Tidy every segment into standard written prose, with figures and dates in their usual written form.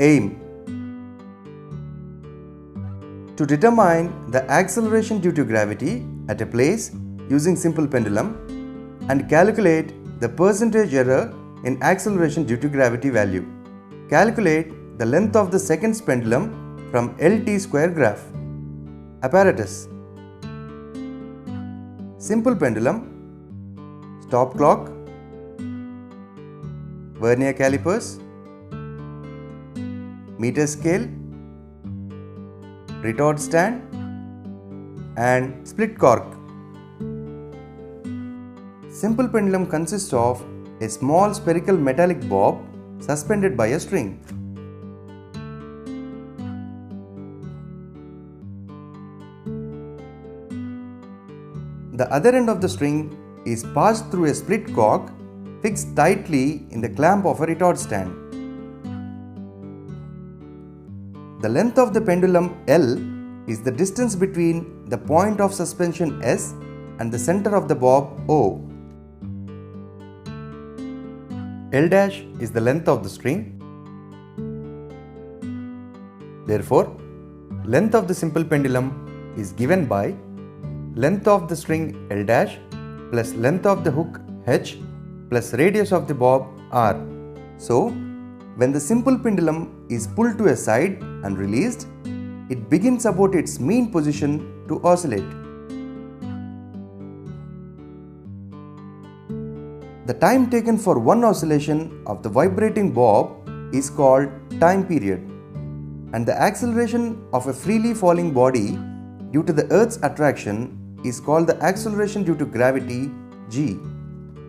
Aim. To determine the acceleration due to gravity at a place using simple pendulum and calculate the percentage error in acceleration due to gravity value. Calculate the length of the seconds pendulum from LT square graph. Apparatus. Simple pendulum, stop clock, vernier calipers, meter scale, retort stand and split cork. Simple pendulum consists of a small spherical metallic bob suspended by a string. The other end of the string is passed through a split cork fixed tightly in the clamp of a retort stand. The length of the pendulum L is the distance between the point of suspension S and the center of the bob O. L' is the length of the string. Therefore, length of the simple pendulum is given by length of the string L' plus length of the hook H plus radius of the bob R. So, when the simple pendulum is pulled to a side and released, it begins about its mean position to oscillate. The time taken for one oscillation of the vibrating bob is called time period, and the acceleration of a freely falling body due to the Earth's attraction is called the acceleration due to gravity g.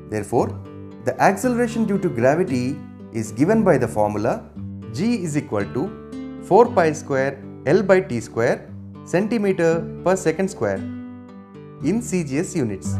Therefore, the acceleration due to gravity is given by the formula g is equal to 4 pi square L by T square centimeter per second square in CGS units.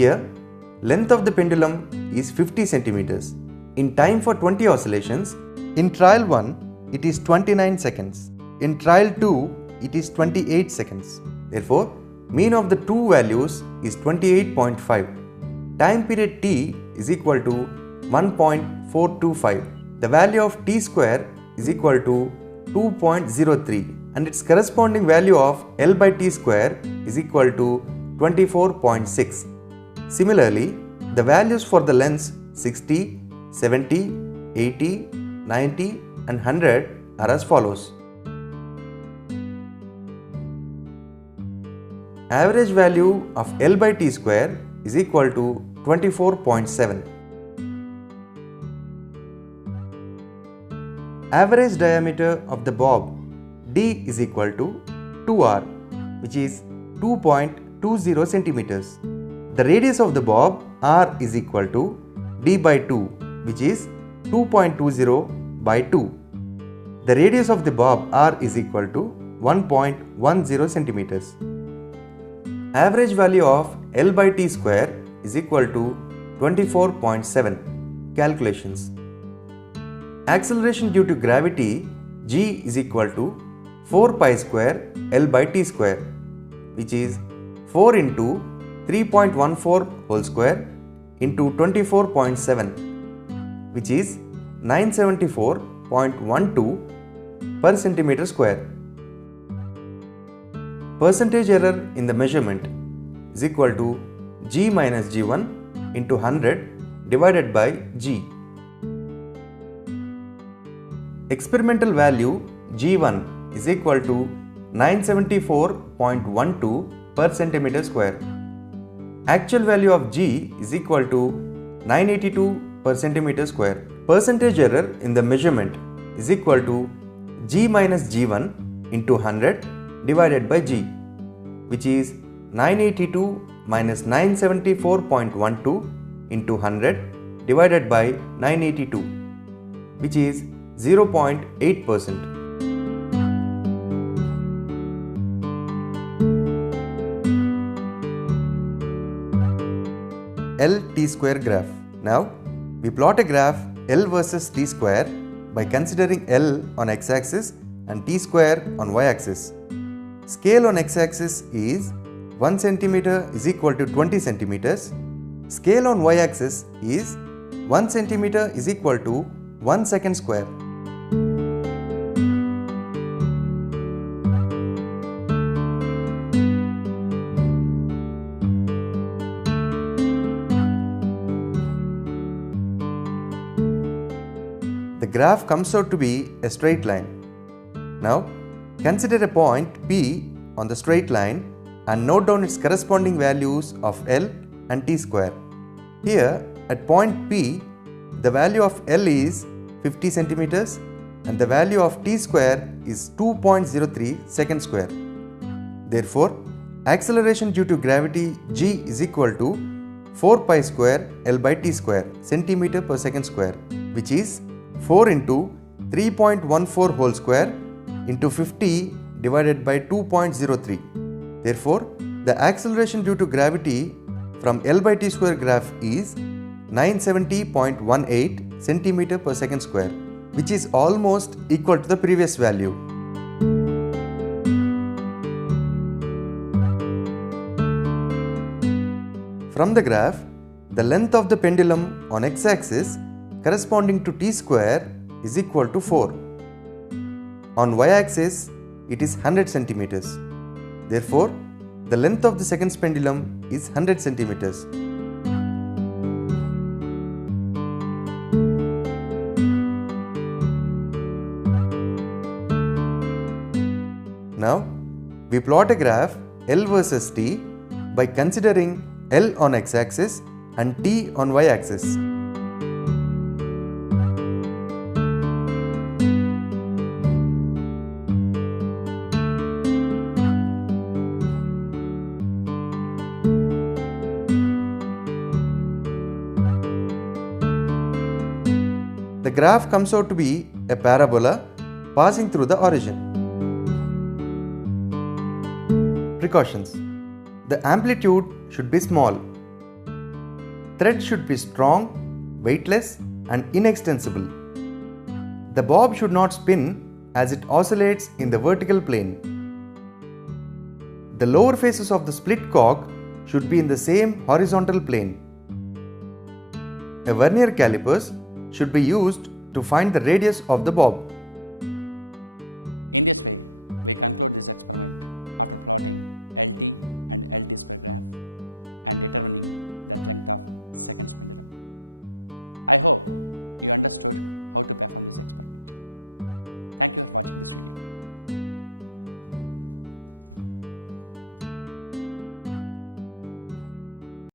Here, length of the pendulum is 50 centimeters. In time for 20 oscillations, in trial 1, it is 29 seconds. In trial 2, it is 28 seconds. Therefore, mean of the two values is 28.5. Time period T is equal to 1.425. The value of T square is equal to 2.03 and its corresponding value of L by T square is equal to 24.6. Similarly, the values for the lengths 60, 70, 80, 90 and 100 are as follows. Average value of L by T square is equal to 24.7. Average diameter of the bob D is equal to 2R, which is 2.20 centimeters. The radius of the bob R is equal to D by 2, which is 2.20 by 2. The radius of the bob R is equal to 1.10 centimeters. Average value of L by T square is equal to 24.7. Calculations. Acceleration due to gravity G is equal to 4 pi square L by T square, which is 4 into 3.14 whole square into 24.7, which is 974.12 per centimeter square. Percentage error in the measurement is equal to G minus G1 into 100 divided by G. Experimental value G1 is equal to 974.12 per centimeter square. Actual value of G is equal to 982 per centimeter square. Percentage error in the measurement is equal to G minus G1 into 100 divided by G, which is 982 minus 974.12 into 100 divided by 982, which is 0.8%. L T square graph. Now, we plot a graph L versus T square by considering L on x-axis and T square on y-axis. Scale on x-axis is 1 cm is equal to 20 centimeters. Scale on y-axis is 1 cm is equal to 1 second square. The graph comes out to be a straight line. Now, consider a point P on the straight line and note down its corresponding values of L and T square. Here, at point P, the value of L is 50 centimeters and the value of T square is 2.03 second square. Therefore, acceleration due to gravity G is equal to 4 pi square L by T square centimeter per second square, which is 4 into 3.14 whole square into 50 divided by 2.03. Therefore, the acceleration due to gravity from L by T square graph is 970.18 centimeter per second square, which is almost equal to the previous value. From the graph, the length of the pendulum on x-axis corresponding to T square is equal to 4. On y-axis, it is 100 centimeters. Therefore, the length of the second pendulum is 100 centimeters. Now, we plot a graph L versus T by considering L on x-axis and T on y-axis. The graph comes out to be a parabola passing through the origin. Precautions. The amplitude should be small. thread should be strong, weightless, and inextensible. The bob should not spin as it oscillates in the vertical plane. The lower faces of the split cock should be in the same horizontal plane. A vernier calipers should be used to find the radius of the bob.